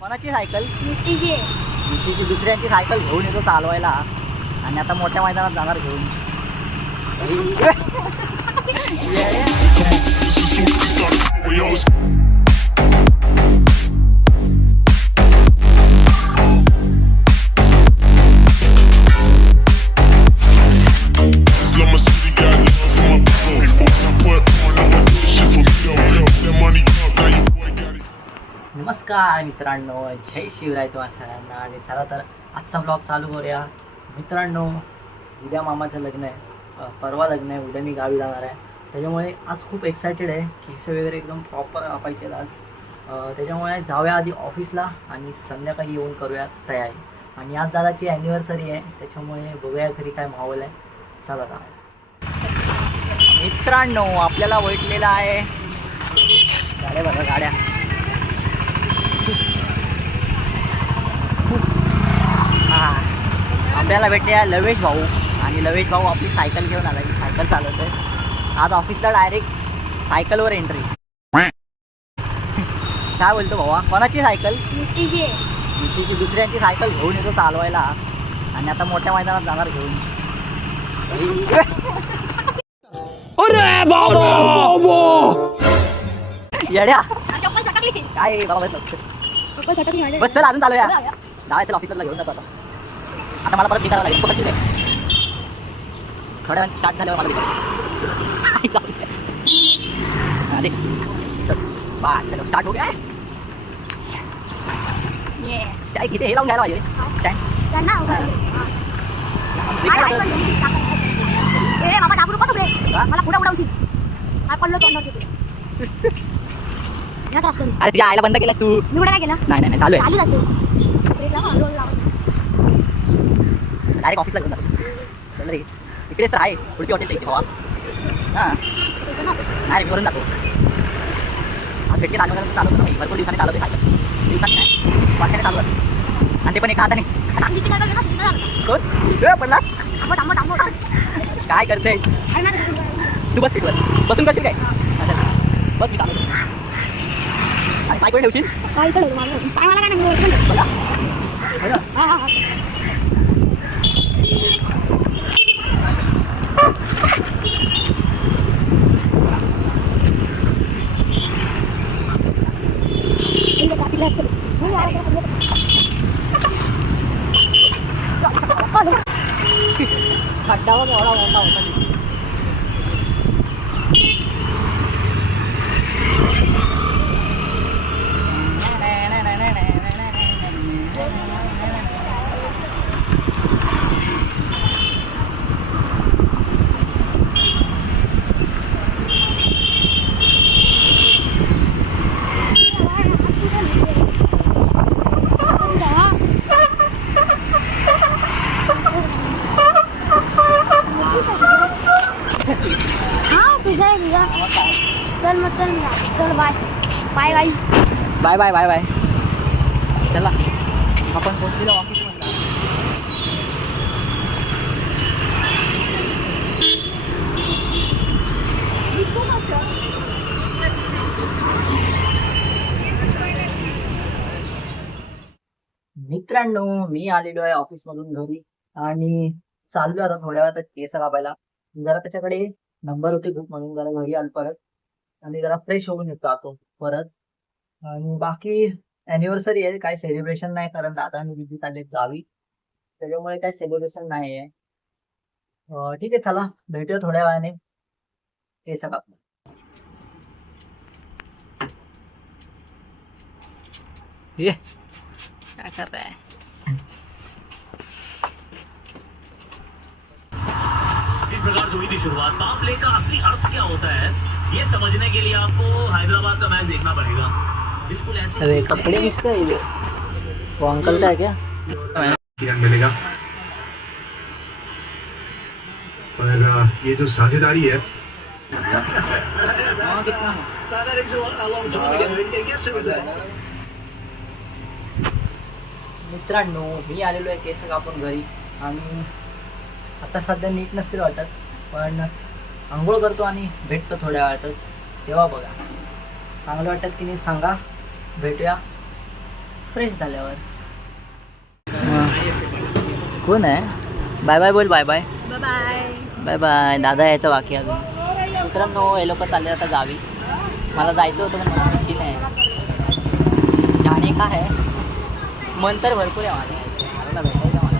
कोणाची सायकल? मिट्टीची. मिट्टीची. दुसऱ्यांची सायकल घेऊन येतो चालवायला आणि आता मोठ्या मैदानात जाणार घेऊन. नमस्कार मित्रांनो, जय शिवराय तुम्हा सगळ्यांना. आणि चला तर आजचा ब्लॉग चालू करूया. मित्रांनो, उद्या मामाचं लग्न आहे, परवा लग्न आहे, उद्या मी गावी जाणार आहे. त्याच्यामुळे आज खूप एक्सायटेड आहे. केस वगैरे एकदम प्रॉपर कापायचे आज. त्याच्यामुळे जाऊया आधी ऑफिसला आणि संध्याकाळी येऊन करूया तयारी. आणि आज दादाची ॲनिव्हर्सरी आहे, त्याच्यामुळे बघूया घरी काय माहोल आहे. चला जाऊया. मित्रांनो, आपल्याला भेटलेला आहे गाड्या बघा, गाड्या. आपल्याला भेटले लवेश भाऊ. आणि लवेश भाऊ आपली सायकल घेऊन आला, की सायकल चालवतोय आज ऑफिसला. डायरेक्ट सायकलवर एंट्री. काय बोलतो भावा? कोणाची सायकल? मिट्टीची. मिट्टीची. दुसऱ्यांची सायकल घेऊन येतो चालवायला आणि आता मोठ्या मैदानात जाणार घेऊन. येड्या चप्पल सटकली. काय बाबा, चप्पल सटकली माझ्या. बस चल अजून चालूया. जायचं ऑफिसला घेऊन जातो आता मला परत निघायला लागेल. कुठे थोड्या स्टार्ट झाल्यावर मला चल स्टार्ट हो गया. स्टाईक किती हे लावून घ्यायला पाहिजे स्टँड. बाबा डाबरू का तुझे? मला पुढे उडवशील. काय पडलो तोंडात तिथे. अरे तुझ्या आईला बंद केलंस तू? मी कुठे काय केलं? नाही चालू आहे. चालू असेल. डायरेक्ट ऑफिसला घेऊन जातो. चल रे, इकडेच तर आहे उडपी हॉटेल इथे भावा. हां, डायरेक्ट वरून जातो. आज भेटके चालवतो नाही, भरपूर दिवसांनी चालवते सायकल. दिवसांनी नाही, वर्षाने चालू असते. आणि ते पण एका हाताने. कोण पडलास? काय करते तू? बस सीटवर बसून करशील काय? बस मी चालवतो. आणि पाय कोण ठेवशील? पाय मला काय नाही. खड्डावर एवढा मोठा होता. चल bye bye guys. Bye bye bye bye. चला आपण पोहोचलेलो ऑफिसमध्ये. मित्रांनो, मी आलेलो आहे ऑफिसमधून घरी आणि चाललो आता थोड्या वेळात केस कापायला. जरा त्याच्याकडे नंबर होते खूप, म्हणून जरा घरी आलो परत आणि जरा फ्रेश होऊन येतो आतो परत. आणि बाकी अॅनिव्हर्सरी आहे, काय सेलिब्रेशन नाही कारण दादा आणि दीदी चालले गावी, त्याच्यामुळे काय सेलिब्रेशन नाही आहे. ठीक आहे, चला भेटूया थोड्या वेळाने केस कापला. ये क्या कर रहा है? इस प्रकार से हुई थी शुरुआत. पाम प्ले का असली अर्थ क्या होता है ये समझने के लिए आपको हैदराबाद का मैच देखना पड़ेगा. बिल्कुल ऐसे. अरे कपड़े किसका है ये? वो अंकल का है क्या? मिलेगा. और ये जो साझेदारी है मित्रांनो, मी आलेलो आहे केस कापून घरी आणि आता सध्या नीट नसतील वाटत, पण आंघोळ करतो आणि भेटतो थोड्या वेळातच. तेव्हा बघा चांगलं वाटत की नाही सांगा. भेटूया फ्रेश झाल्यावर. कोण आहे? बाय बाय बोल. Bye bye. Bye bye. Bye bye. दादा यायचं बाकी अजून. मित्रांनो हे लोक चालले आता गावी. मला जायचं होतं पण मला सुट्टी नाही. जाणे का आहे मन तर भरपूर आहे मला भेटायचं मला.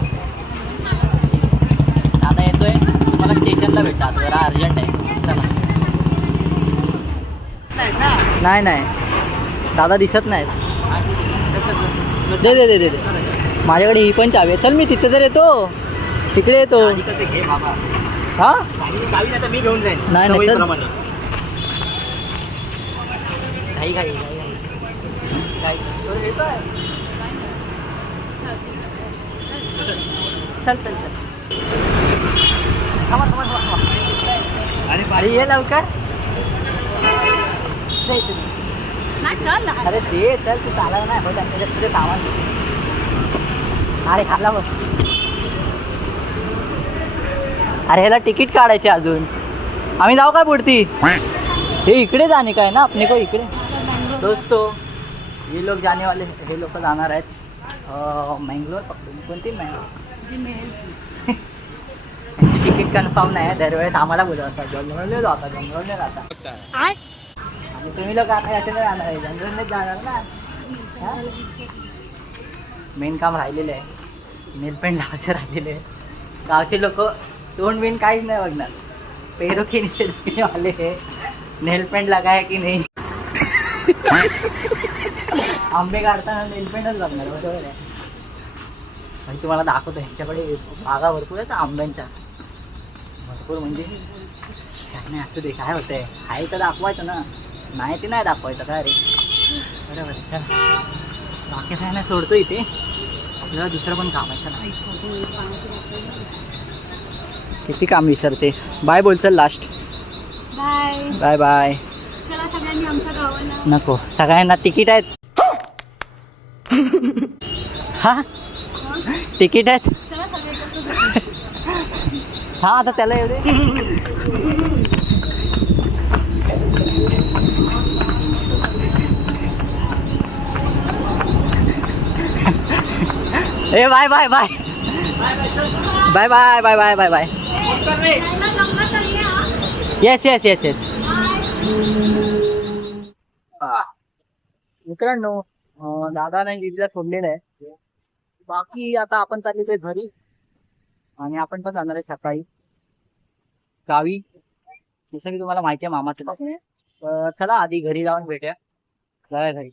दादा येतोय मला स्टेशनला भेटतो आता जरा अर्जंट आहे. चला. नाही नाही दादा दिसत नाहीस. दे दे दे दे दे. माझ्याकडे ही पण चावी आहे. चल मी तिथे तर येतो. तिकडे येतो. हा मी घेऊन जाईन. नाही नाही चल. सवयीप्रमाणे. घाई घाई घाई घाई. चल चल चल. थांबा थांबा थांबा. अरे ये लवकर. नाही चल ना. अरे ते चल तू चालायला नाही होत आणि त्याच्यात तुझे सामान. अरे खाला बघ. अरे ह्याला तिकीट काढायचे अजून. आम्ही जाऊ काय पुढती? हे इकडे जाणे काय ना अपने को इकडे. दोस्तो ये लोग जाने वाले. हे लोक जाणार आहेत मंगलोर पकडून. कोणती मंगलोर? त्यांची तिकीट कन्फर्म नाही आहे. दरवेळेस आम्हाला बोलवतात गंगवळले जातात गंगवळले जातात. आणि तुम्ही लोक आता कशाला जाणार आहे? गंगवळलेच जाणार ना. मेन काम राहिलेलं आहे. नेलपेंट लावायचे राहिलेले आहे. गावचे लोक तोंड बिन काहीच नाही बघणार. पैरों के नीचे दिखने वाले है नेलपेंट लगाया की नाही. आंबे काढताना नेलपेंटच बघणार. बरोबर आहे. आणि तुम्हाला दाखवतो ह्यांच्याकडे बागा भरपूर आहेत आंब्यांच्या. भरपूर म्हणजे काय नाही असू दे. काय होतंय आहे तर दाखवायचं ना. नाही ते नाही दाखवायचं काय रे. बरोबर आहे. चल बाकी काय नाही सोडतो इथे. आपल्याला दुसरं पण काम आहे. चला. किती काम विसरते. बाय बोल. चल लास्ट. बाय. Bye bye. चला सगळ्यांनी आमच्या गावाला. नको सगळ्यांना तिकीट आहेत. हा तिकीट आहेत. चला सगळे. हा आता त्याला येऊ दे. ए bye bye bye bye bye bye bye bye bye. Yes yes yes yes. मित्रांनो दादाने दिदीला सोडलेलं आहे. बाकी आता आपण चाललोय घरी. आणि आपण पण जाणार आहे सकाळी गावी. जसं की तुम्हाला माहिती आहे मामा तुला. चला आधी घरी जाऊन भेटूया. चला घरी.